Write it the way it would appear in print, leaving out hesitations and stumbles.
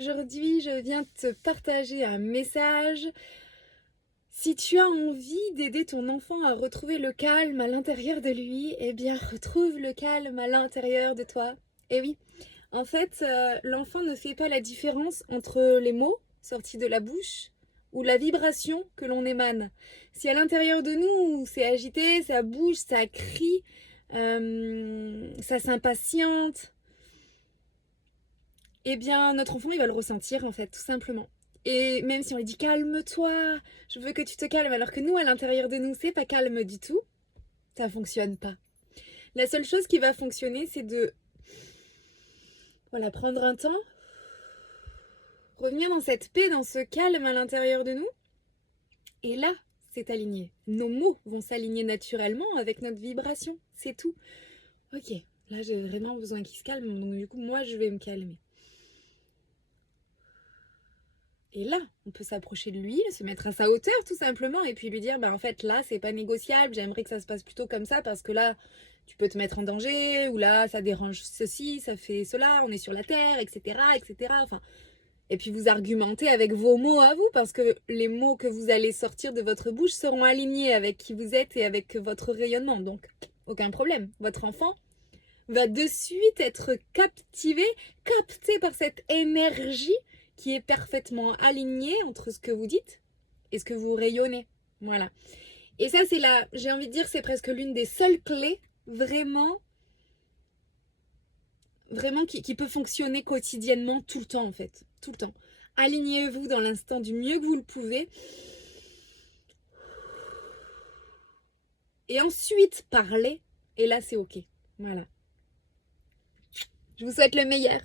Aujourd'hui, je viens te partager un message. Si tu as envie d'aider ton enfant à retrouver le calme à l'intérieur de lui, eh bien, retrouve le calme à l'intérieur de toi. Eh oui, en fait, l'enfant ne fait pas la différence entre les mots sortis de la bouche ou la vibration que l'on émane. Si à l'intérieur de nous, c'est agité, ça bouge, ça crie, ça s'impatiente, eh bien, notre enfant, il va le ressentir, en fait, tout simplement. Et même si on lui dit calme-toi, je veux que tu te calmes, alors que nous, à l'intérieur de nous, c'est pas calme du tout, ça fonctionne pas. La seule chose qui va fonctionner, c'est de voilà, prendre un temps, revenir dans cette paix, dans ce calme à l'intérieur de nous, et là, c'est aligné. Nos mots vont s'aligner naturellement avec notre vibration, c'est tout. Ok, là j'ai vraiment besoin qu'il se calme, donc du coup, moi, je vais me calmer. Et là, on peut s'approcher de lui, se mettre à sa hauteur tout simplement, et puis lui dire, bah en fait là, c'est pas négociable, j'aimerais que ça se passe plutôt comme ça, parce que là, tu peux te mettre en danger, ou là, ça dérange ceci, ça fait cela, on est sur la terre, etc., etc. Enfin, et puis vous argumentez avec vos mots à vous, parce que les mots que vous allez sortir de votre bouche seront alignés avec qui vous êtes et avec votre rayonnement. Donc, aucun problème. Votre enfant va de suite être capté par cette énergie qui est parfaitement alignée entre ce que vous dites et ce que vous rayonnez. Voilà. Et ça, c'est là, j'ai envie de dire, c'est presque l'une des seules clés vraiment, vraiment qui peut fonctionner quotidiennement tout le temps en fait. Tout le temps. Alignez-vous dans l'instant du mieux que vous le pouvez. Et ensuite, parlez. Et là, c'est OK. Voilà. Je vous souhaite le meilleur.